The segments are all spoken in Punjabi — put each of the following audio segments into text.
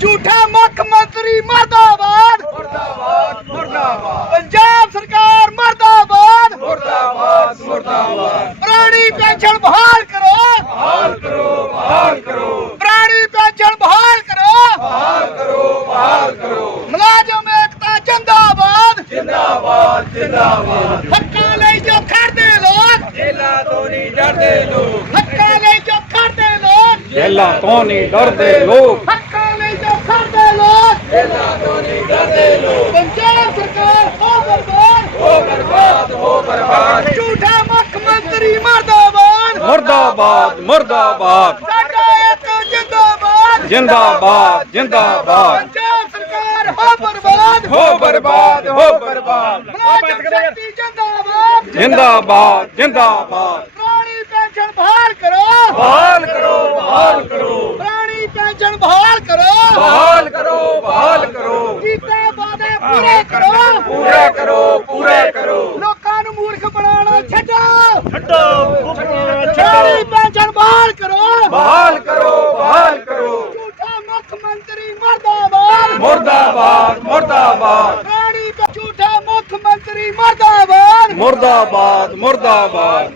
ਝੂਠਾ ਮੁੱਖ ਮੰਤਰੀ ਮਰਦਾਬਾਦ ਮੁਰਦਾਬਾਦ ਮੁਰਦਾਬਾਦ ਪੰਜਾਬ ਸਰਕਾਰ ਮਰਦਾਬਾਦ ਮੁਰਦਾਬਾਦ ਮੁਰਦਾਬਾਦ ਪੁਰਾਣੀ ਪੈਨਸ਼ਨ ਬਹਾਲ ਕਰੋ ਬਹਾਲ ਕਰੋ ਬਹਾਲ ਕਰੋ ਪੁਰਾਣੀ ਪੈਨਸ਼ਨ ਬਹਾਲ ਕਰੋ ਬਹਾਲ ਕਰੋ ਬਹਾਲ ਕਰੋ ਮੁਲਾਜ਼ਮ ਏਕਤਾ ਜਿੰਦਾਬਾਦ ਜਿੰਦਾਬਾਦ ਜਿੰਦਾਬਾਦ ਹੱਕਾਂ ਲਈ ਜੋ ਖੜਦੇ ਲੋਕ ਜੇਲਾ ਤੋਂ ਨਹੀਂ ਡਰਦੇ ਲੋਕ ਹੱਕਾਂ ਲਈ ਜੋ ਖੜਦੇ ਲੋਕ ਜੇਲਾਂ ਤੋਂ ਨਹੀਂ ਡਰਦੇ ਲੋਕ। ਹੱਕਾਂ ਲਈ ਜੋ ਖੜਦੇ ਲੋਕ। ਜੇਲਾ ਤੋਂ ਨਹੀਂ ਡਰਦੇ ਲੋਕ। ਪੰਜਾਬ ਸਰਕਾਰ ਹੋ ਬਰਬਾਦ। ਹੋ ਬਰਬਾਦ ਹੋ ਬਰਬਾਦ। ਝੂਠਾ ਮੁੱਖ ਮੰਤਰੀ ਮਰਦਾਬਾਦ। ਮੁਰਦਾਬਾਦ ਮੁਰਦਾਬਾਦ। ਸਾਡਾ ਇੱਕ ਜਿੰਦਾਬਾਦ। ਜਿੰਦਾਬਾਦ ਜਿੰਦਾਬਾਦ। ਪੈਨਸ਼ਨ ਬਹਾਲ ਕਰੋ। ਬਹਾਲ ਕਰੋ ਬਹਾਲ ਕਰੋ। ਪੁਰਾਣੀ ਪੈਨਸ਼ਨ ਬਹਾਲ ਕਰੋ। ਬਹਾਲ ਕਰੋ ਬਹਾਲ ਕਰੋ। ਕੀਤੇ ਵਾਅਦੇ ਪੂਰੇ ਕਰੋ। ਪੂਰੇ ਕਰੋ ਪੂਰੇ ਕਰੋ। ਲੋਕਾਂ ਨੂੰ ਮੂਰਖ ਬਣਾਉਣਾ ਛੱਡੋ। ਛੱਡੋ ਪੁਰਾਣੀ ਪੈਨਸ਼ਨ ਬਹਾਲ ਕਰੋ। ਬਹਾਲ ਕਰੋ ਬਹਾਲ ਕਰੋ। ਝੂਠਾ ਮੁੱਖ ਮੰਤਰੀ ਮਰਦਾਬਾਦ। ਮੁਰਦਾਬਾਦ ਮੁਰਦਾਬਾਦ। ਪੁਰਾਣੀ ਝੂਠਾ ਮੁੱਖ ਮੰਤਰੀ ਮਰਦਾਬਾਦ। ਮੁਰਦਾਬਾਦ ਮੁਰਦਾਬਾਦ।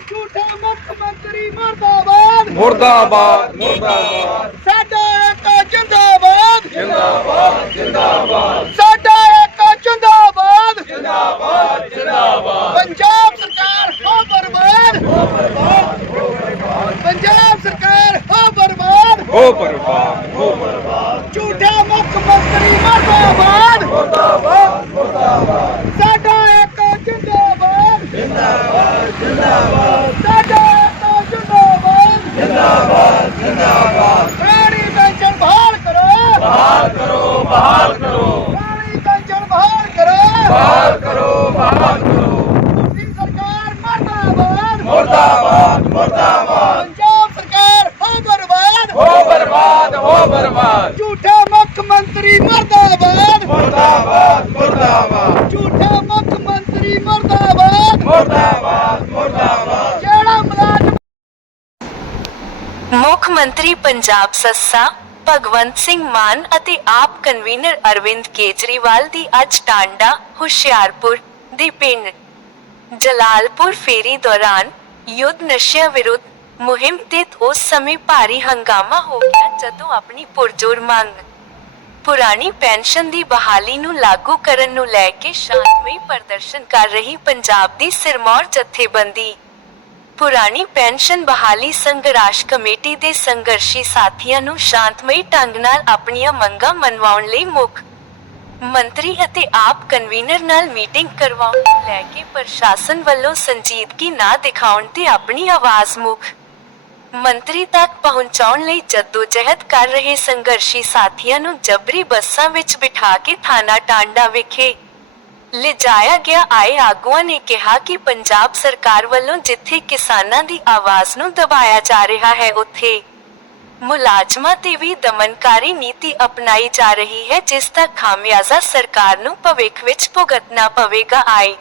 ਮਰਦਾਬਾਦ। ਮੁਰਦਾਬਾਦ ਸਾਡਾ ਇੱਕ ਜਿੰਦਾਬਾਦ। ਜਿੰਦਾਬਾਦ ਜਿੰਦਾਬਾਦ। ਸਾਡਾ ਇੱਕ ਜਿੰਦਾਬਾਦ। ਜਿੰਦਾਬਾਦ ਜਿੰਦਾਬਾਦ। ਪੰਜਾਬ ਸਰਕਾਰ ਹੋ ਬਰਬਾਦ ਹੋ ਬਰਬਾਦ। ਪੰਜਾਬ ਸਰਕਾਰ ਹੋ ਬਰਬਾਦ। ਹੋ ਬਰਬਾਦ ਹੋ ਝੂਠਾ ਮੁੱਖ ਮੰਤਰੀ ਮਰਦਾਬਾਦ ਮੁਰਦਾਬਾਦ ਮੁਰਦਾਬਾਦ ਸਾਡਾ ਇੱਕ ਜਿੰਦਾਬਾਦ ਜਿੰਦਾਬਾਦ ਜਿੰਦਾਬਾਦ ਸਾਡਾ ਇੱਕ ਜਿੰਦਾਬਾਦ ਜਿੰਦਾਬਾਦ ਜਿੰਦਾਬਾਦ ਪੁਰਾਣੀ ਪੈਨਸ਼ਨ ਬਹਾਲ ਕਰੋ ਬਹਾਲ ਕਰੋ ਬਹਾਲ ਕਰੋ ਪੁਰਾਣੀ ਪੈਨਸ਼ਨ ਬਹਾਲ ਕਰੋ ਬਹਾਲ ਕਰੋ ਬਹਾਲ ਕਰੋ ਮੋਦੀ ਸਰਕਾਰ ਮਰਦਾਬਾਦ ਮੁਰਦਾਬਾਦ ਮੁਰਦਾਬਾਦ ਪੰਜਾਬ ਸਰਕਾਰ ਹੋ ਬਰਬਾਦ ਹੋ ਬਰਬਾਦ ਹੋ ਬਰਬਾਦ। ਝੂਠਾ ਮੁੱਖ ਮੰਤਰੀ ਮਰਦਾਬਾਦ। ਮੁਰਦਾਬਾਦ ਮੁਰਦਾਬਾਦ। ਝੂਠਾ ਮੁੱਖ ਮੰਤਰੀ ਮਰਦਾਬਾਦ। ਮੁਰਦਾਬਾਦ ਮੁਰਦਾਬਾਦ। ਜਿਹੜਾ ਮੁਲਾਜ਼ਮ ਮੁੱਖ ਮੰਤਰੀ ਪੰਜਾਬ ਸੱਸਾ ਭਗਵੰਤ ਸਿੰਘ ਮਾਨ ਅਤੇ ਆਪ ਕਨਵੀਨਰ ਅਰਵਿੰਦ ਕੇਜਰੀਵਾਲ ਦੀ ਅੱਜ ਟਾਂਡਾ ਹੁਸ਼ਿਆਰਪੁਰ ਦੇ ਪਿੰਡ ਜਲਾਲਪੁਰ ਫੇਰੀ ਦੌਰਾਨ ਯੁੱਧ ਨਸ਼ਿਆਂ ਵਿਰੁੱਧ ਮੁਹਿੰਮ ਤੇ ਉਸ ਸਮੇਂ ਭਾਰੀ ਹੰਗਾਮਾ ਹੋ ਗਿਆ ਜਦੋਂ ਆਪਣੀ ਪੁਰਜੋਰ ਮੰਗ, ਪੁਰਾਣੀ ਪੈਨਸ਼ਨ ਦੀ ਬਹਾਲੀ ਨੂੰ ਲਾਗੂ ਕਰਨ ਨੂੰ ਲੈ ਕੇ ਸ਼ਾਂਤਮਈ ਪ੍ਰਦਰਸ਼ਨ ਕਰ ਰਹੀ ਪੰਜਾਬ ਦੀ ਸਿਰਮੌਰ ਜਥੇਬੰਦੀ। ਪੁਰਾਣੀ ਪੈਨਸ਼ਨ ਬਹਾਲੀ ਸੰਘਰਸ਼ ਕਮੇਟੀ ਦੇ ਸੰਘਰਸ਼ੀ ਸਾਥੀਆਂ ਨੂੰ ਸ਼ਾਂਤਮਈ ਢੰਗ ਨਾਲ ਆਪਣੀਆਂ ਮੰਗਾਂ ਮਨਵਾਉਣ ਲਈ ਮੁੱਖ ਮੰਤਰੀ ਅਤੇ ਆਪ ਕਨਵੀਨਰ ਨਾਲ ਮੀਟਿੰਗ ਕਰਵਾਉਣ ਲੈ ਕੇ ਪ੍ਰਸ਼ਾਸਨ ਵੱਲੋਂ ਸੰਜੀਦਗੀ ਨਾ ਦਿਖਾਉਣ ਤੇ ਆਪਣੀ ਆਵਾਜ਼ ਮੁੱਖ ਮੰਤਰੀ ਤੱਕ ਪਹੁੰਚਾਉਣ ਲਈ ਜਦੋਜਹਿਦ ਕਰ ਰਹੇ ਸੰਘਰਸ਼ੀ ਸਾਥੀਆਂ ਨੂੰ ਜਬਰੀ ਬੱਸਾਂ ਵਿੱਚ ਬਿਠਾ ਕੇ ਥਾਣਾ ਟਾਂਡਾ ਵਿਖੇ ਲਿਜਾਇਆ ਗਿਆ ਆਏ ਆਗੂਆਂ ਨੇ ਕਿਹਾ ਕਿ ਪੰਜਾਬ ਸਰਕਾਰ ਵੱਲੋਂ ਜਿੱਥੇ ਕਿਸਾਨਾਂ ਦੀ ਆਵਾਜ਼ ਨੂੰ ਦਬਾਇਆ ਜਾ ਰਿਹਾ ਹੈ, ਉੱਥੇ ਮੁਲਾਜ਼ਮਾਂ ਤੇ ਵੀ ਦਮਨਕਾਰੀ ਨੀਤੀ ਅਪਣਾਈ ਜਾ ਰਹੀ ਹੈ, ਜਿਸ ਦਾ ਖਾਮਿਆਜ਼ਾ ਸਰਕਾਰ ਨੂੰ ਭਵਿੱਖ ਵਿੱਚ ਭੁਗਤਣਾ ਪਵੇਗਾ। ਆਏ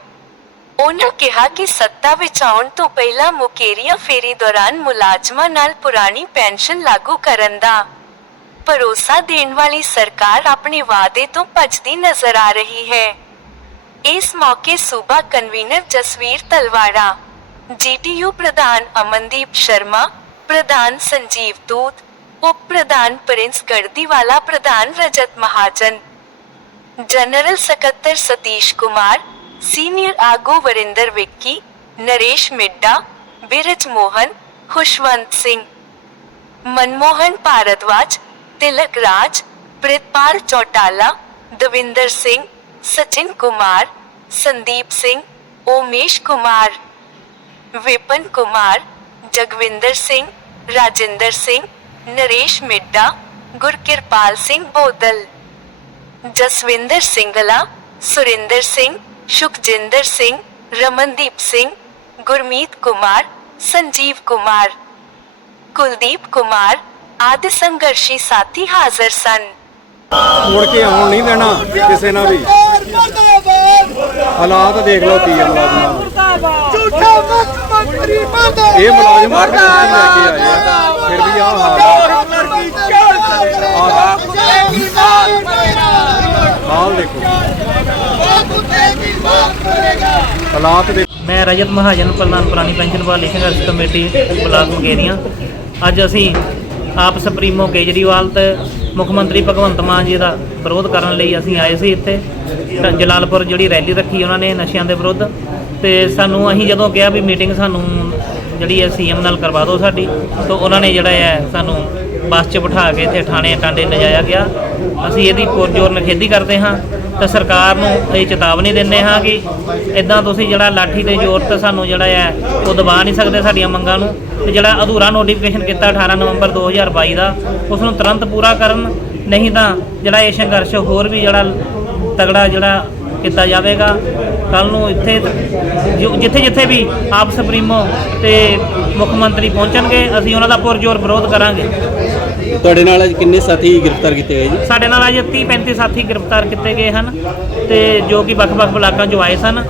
ਉਹਨਾਂ ਕਿਹਾ ਕਿ ਸੱਤਾ ਵਿੱਚ ਆਉਣ ਤੋਂ ਪਹਿਲਾਂ ਮੁਕੇਰੀਆਂ ਫੇਰੀ ਦੌਰਾਨ ਮੁਲਾਜ਼ਮਾਂ ਨਾਲ ਪੁਰਾਣੀ ਪੈਨਸ਼ਨ ਲਾਗੂ ਕਰਨ ਦਾ ਭਰੋਸਾ ਦੇਣ ਵਾਲੀ ਸਰਕਾਰ ਆਪਣੇ ਵਾਅਦੇ ਤੋਂ ਭੱਜਦੀ ਨਜ਼ਰ ਆ ਰਹੀ ਹੈ। ਇਸ ਮੌਕੇ ਸੂਬਾ ਕਨਵੀਨਰ ਜਸਵੀਰ ਤਲਵਾੜਾ, ਜੀਟੀਯੂ ਪ੍ਰਧਾਨ ਅਮਨਦੀਪ ਸ਼ਰਮਾ, ਪ੍ਰਧਾਨ ਸੰਜੀਵ ਦੂਤ, ਉਪ ਪ੍ਰਧਾਨ ਪ੍ਰਿੰਸ ਗੜਦੀਵਾਲਾ, ਪ੍ਰਧਾਨ ਰਜਤ ਮਹਾਜਨ, ਜਨਰਲ ਸਕੱਤਰ ਸਤੀਸ਼ ਕੁਮਾਰ ਸੀਨੀਅਰ ਆਗੂ ਵਰਿੰਦਰ ਵਿੱਕੀ, ਨਰੇਸ਼ ਮਿੱਡਾ, ਬਿਰਜ ਮੋਹਨ, ਖੁਸ਼ਵੰਤ ਸਿੰਘ। ਮਨਮੋਹਨ ਭਾਰਦਵਾਜ, ਤਿਲਕ ਰਾਜ, ਪ੍ਰਿਤਪਾਲ ਚੌਟਾਲਾ, ਦਵਿੰਦਰ ਸਿੰਘ, ਸਚਿਨ ਕੁਮਾਰ, ਸੰਦੀਪ ਸਿੰਘ ਓਮੇਸ਼ ਕੁਮਾਰ। ਵਿਪਨ ਕੁਮਾਰ, ਜਗਵਿੰਦਰ ਸਿੰਘ, ਰਾਜਿੰਦਰ ਸਿੰਘ, ਨਰੇਸ਼ ਮਿੱਡਾ, ਗੁਰਕਿਰਪਾਲ ਸਿੰਘ ਬੋਦਲ। ਜਸਵਿੰਦਰ ਸਿੰਘਲਾ ਸੁਰਿੰਦਰ ਸਿੰਘ ਸੁਖਜਿੰਦਰ ਸਿੰਘ, ਰਮਨਦੀਪ ਸਿੰਘ, ਗੁਰਮੀਤ ਕੁਮਾਰ, ਸੰਜੀਵ ਕੁਮਾਰ, ਕੁਲਦੀਪ ਕੁਮਾਰ ਆਦਿ ਸੰਘਰਸ਼ੀ ਸਾਥੀ ਹਾਜ਼ਰ ਸਨ। ਮੁੜ ਕੇ ਆਉਣ ਨਹੀਂ ਦੇਣਾ ਕਿਸੇ ਨਾਲ ਵੀ। ਹਾਲਾਤ ਦੇਖ ਲਓ ਕੀ ਮੁਲਾਜ਼ਮਾਂ ਝੂਠਾ ਮੁੱਖ ਮੰਤਰੀ ਮਰਦਾਬਾਦ ਇਹ ਮੁਲਾਜ਼ਮ ਹਰ ਕਿਸੇ ਲੈ ਕੇ ਆਏ ਆ। ਫਿਰ ਵੀ ਆਹ ਹਾਲ ਆ। ਦੇਖੋ ਬਹੁਤ ਤੇਜ਼ੀ ਬਾਤ ਕਰੇਗਾ ਹਾਲਾਤ ਦੇ ਮੈਂ ਰਜਤ ਮਹਾਜਨ ਪ੍ਰਧਾਨ ਪੁਰਾਣੀ ਪੈਨਸ਼ਨ ਵਾਲੀ ਸੰਘਰਸ਼ ਕਮੇਟੀ ਬਲਾਕ ਮੁਕੇਰੀਆਂ ਅੱਜ ਅਸੀਂ ਆਪ ਸੁਪਰੀਮੋ ਕੇਜਰੀਵਾਲ ਤੇ ਮੁੱਖ ਮੰਤਰੀ ਭਗਵੰਤ ਮਾਨ ਜੀ ਦਾ ਵਿਰੋਧ ਕਰਨ ਲਈ ਅਸੀਂ ਆਏ ਸੀ ਇੱਥੇ। ਤਾਂ ਜਲਾਲਪੁਰ ਜਿਹੜੀ ਰੈਲੀ ਰੱਖੀ ਉਹਨਾਂ ਨੇ ਨਸ਼ਿਆਂ ਦੇ ਵਿਰੁੱਧ। ਤੇ ਸਾਨੂੰ ਅਸੀਂ ਜਦੋਂ ਕਿਹਾ ਵੀ ਮੀਟਿੰਗ ਸਾਨੂੰ ਜਿਹੜੀ ਹੈ ਸੀਐਮ ਨਾਲ ਕਰਵਾ ਦਿਓ ਸਾਡੀ, ਤਾਂ ਉਹਨਾਂ ਨੇ ਜਿਹੜਾ ਹੈ ਸਾਨੂੰ ਬੱਸ 'ਚ ਬਿਠਾ ਕੇ ਇੱਥੇ ਥਾਣੇ ਟਾਂਡੇ ਲਿਜਾਇਆ ਗਿਆ। ਅਸੀਂ ਇਹਦੀ ਪੁਰਜੋਰ ਨਖੇਦੀ ਕਰਦੇ ਹਾਂ। ਤਾਂ ਸਰਕਾਰ ਨੂੰ ਇਹ ਚੇਤਾਵਨੀ ਦਿੰਦੇ ਹਾਂ ਕਿ ਇਦਾਂ ਤੁਸੀਂ ਜਿਹੜਾ ਲਾਠੀ ਦੇ ਜ਼ੋਰ ਤੇ ਸਾਨੂੰ ਜਿਹੜਾ ਹੈ, ਉਹ ਦਬਾ ਨਹੀਂ ਸਕਦੇ ਸਾਡੀਆਂ ਮੰਗਾਂ ਨੂੰ। ਤੇ ਜਿਹੜਾ ਅਧੂਰਾ ਨੋਟੀਫਿਕੇਸ਼ਨ ਕੀਤਾ 18 ਨਵੰਬਰ 2022 ਦਾ, ਉਸ ਨੂੰ ਤੁਰੰਤ ਪੂਰਾ ਕਰਨ, ਨਹੀਂ ਤਾਂ ਜਿਹੜਾ ਇਹ ਸੰਘਰਸ਼ ਹੋਰ ਵੀ ਜਿਹੜਾ ਤਗੜਾ ਜਿਹੜਾ ਕੀਤਾ ਜਾਵੇਗਾ। ਕੱਲ ਨੂੰ ਇੱਥੇ ਜਿੱਥੇ ਜਿੱਥੇ ਵੀ ਆਪ ਸੁਪਰੀਮੋ ਤੇ ਮੁੱਖ ਮੰਤਰੀ ਪਹੁੰਚਣਗੇ, ਅਸੀਂ ਉਹਨਾਂ ਦਾ ਪੁਰਜੋਰ ਵਿਰੋਧ ਕਰਾਂਗੇ। ਤੁਹਾਡੇ ਨਾਲ ਅੱਜ ਕਿੰਨੇ ਸਾਥੀ ਗ੍ਰਿਫਤਾਰ ਕੀਤੇ ਗਏ ਜੀ? ਸਾਡੇ ਨਾਲ ਅੱਜ 30 35 ਸਾਥੀ ਗ੍ਰਿਫਤਾਰ ਕੀਤੇ ਗਏ ਹਨ ਤੇ ਜੋ ਕਿ ਵੱਖ-ਵੱਖ ਬਲਾਕਾਂ 'ਚੋਂ ਆਏ ਸਨ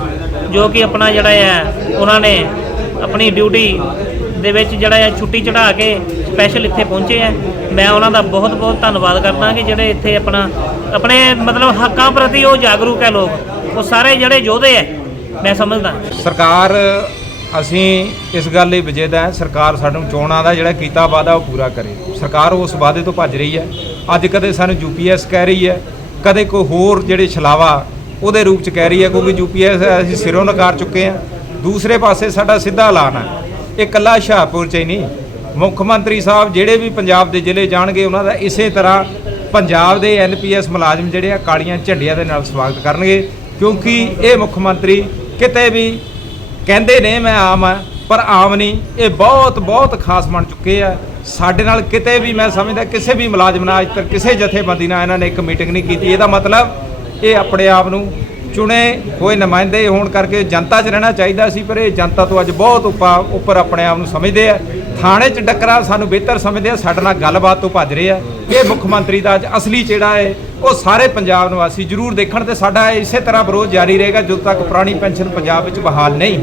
ਜੋ ਕਿ ਆਪਣਾ ਜਿਹੜਾ ਹੈ ਉਹਨਾਂ ਨੇ ਆਪਣੀ ਡਿਊਟੀ ਦੇ ਵਿੱਚ ਜਿਹੜਾ ਹੈ ਛੁੱਟੀ ਚੜਾ ਕੇ ਸਪੈਸ਼ਲ ਇੱਥੇ ਪਹੁੰਚੇ ਹੈ। ਮੈਂ ਉਹਨਾਂ ਦਾ ਬਹੁਤ-ਬਹੁਤ ਧੰਨਵਾਦ ਕਰਦਾ ਕਿ ਜਿਹੜੇ ਇੱਥੇ ਆਪਣਾ ਆਪਣੇ ਮਤਲਬ ਹੱਕਾਂ ਪ੍ਰਤੀ ਉਹ ਜਾਗਰੂਕ ਹੈ ਲੋਕ। ਉਹ ਸਾਰੇ ਜਿਹੜੇ ਯੋਧੇ ਹੈ ਮੈਂ ਸਮਝਦਾ। ਸਰਕਾਰ ਅਸੀਂ ਇਸ ਗੱਲ ਲਈ ਵਿਜੇਦਾ ਹੈ, ਸਰਕਾਰ ਸਾਨੂੰ ਚੋਣਾਂ ਦਾ ਜਿਹੜਾ ਕੀਤਾ ਵਾਅਦਾ ਉਹ ਪੂਰਾ ਕਰੇ। ਸਰਕਾਰ ਉਸ ਵਾਅਦੇ ਤੋਂ ਭੱਜ ਰਹੀ ਹੈ। ਅੱਜ ਕਦੇ ਸਾਨੂੰ ਯੂਪੀਐਸ ਕਹਿ ਰਹੀ ਹੈ, ਕਦੇ ਕੋਈ ਹੋਰ ਜਿਹੜੇ ਛਲਾਵਾ ਉਹਦੇ ਰੂਪ ਚ ਕਹਿ ਰਹੀ ਹੈ, ਕਿਉਂਕਿ ਯੂਪੀਐਸ ਅਸੀਂ ਸਿਰੋਂ ਨਕਾਰ ਚੁੱਕੇ ਹਾਂ। ਦੂਸਰੇ ਪਾਸੇ ਸਾਡਾ ਸਿੱਧਾ ਐਲਾਨ ਹੈ। ਇਹ ਕੱਲਾ ਹੁਸ਼ਿਆਰਪੁਰ ਚ ਹੀ ਨਹੀਂ, ਮੁੱਖ ਮੰਤਰੀ ਸਾਹਿਬ ਜਿਹੜੇ ਵੀ ਪੰਜਾਬ ਦੇ ਜ਼ਿਲ੍ਹੇ ਜਾਣਗੇ, ਉਹਨਾਂ ਦਾ ਇਸੇ ਤਰ੍ਹਾਂ ਪੰਜਾਬ ਦੇ ਐਨਪੀਐਸ ਮੁਲਾਜ਼ਮ ਜਿਹੜੇ ਆ, ਕਾਲੀਆਂ ਝੰਡੀਆਂ ਦੇ ਨਾਲ ਸਵਾਗਤ ਕਰਨਗੇ, ਕਿਉਂਕਿ ਇਹ ਮੁੱਖ ਮੰਤਰੀ ਕਿਤੇ ਵੀ ਕਹਿੰਦੇ ਨੇ ਮੈਂ ਆਮ ਆ, ਪਰ ਆਮ ਨਹੀਂ, ਇਹ ਬਹੁਤ ਬਹੁਤ ਖਾਸ ਬਣ ਚੁੱਕੇ ਆ। ਸਾਡੇ ਨਾਲ ਕਿਤੇ ਵੀ ਮੈਂ ਸਮਝਦਾ, ਕਿਸੇ ਵੀ ਮੁਲਾਜ਼ਮ ਨਾਲ ਅੱਜ ਤੱਕ ਕਿਸੇ ਜਥੇਬੰਦੀ ਨਾਲ ਇਹਨਾਂ ਨੇ ਇੱਕ ਮੀਟਿੰਗ ਨਹੀਂ ਕੀਤੀ। ਇਹਦਾ ਮਤਲਬ ਇਹ ਆਪਣੇ ਆਪ ਨੂੰ ਚੁਣੇ ਹੋਏ ਨੁਮਾਇੰਦੇ ਹੋਣ ਕਰਕੇ ਜਨਤਾ 'ਚ ਰਹਿਣਾ ਚਾਹੀਦਾ ਸੀ, ਪਰ ਇਹ ਜਨਤਾ ਤੋਂ ਅੱਜ ਬਹੁਤ ਉੱਪਾ ਉੱਪਰ ਆਪਣੇ ਆਪ ਨੂੰ ਸਮਝਦੇ ਆ। ਥਾਣੇ 'ਚ ਡੱਕਰਾਂ ਸਾਨੂੰ ਬਿਹਤਰ ਸਮਝਦੇ ਆ, ਸਾਡੇ ਨਾਲ ਗੱਲਬਾਤ ਤੋਂ ਭੱਜ ਰਹੇ ਆ। ਇਹ ਮੁੱਖ ਮੰਤਰੀ ਦਾ ਅੱਜ ਅਸਲੀ ਚਿਹੜਾ ਹੈ ਉਹ ਸਾਰੇ ਪੰਜਾਬ ਨਿਵਾਸੀ ਜ਼ਰੂਰ ਦੇਖਣ ਤੇ ਸਾਡਾ ਇਸੇ ਤਰ੍ਹਾਂ ਵਿਰੋਧ ਜਾਰੀ ਰਹੇਗਾ, ਜਦੋਂ ਤੱਕ ਪੁਰਾਣੀ ਪੈਨਸ਼ਨ ਪੰਜਾਬ ਵਿੱਚ ਬਹਾਲ ਨਹੀਂ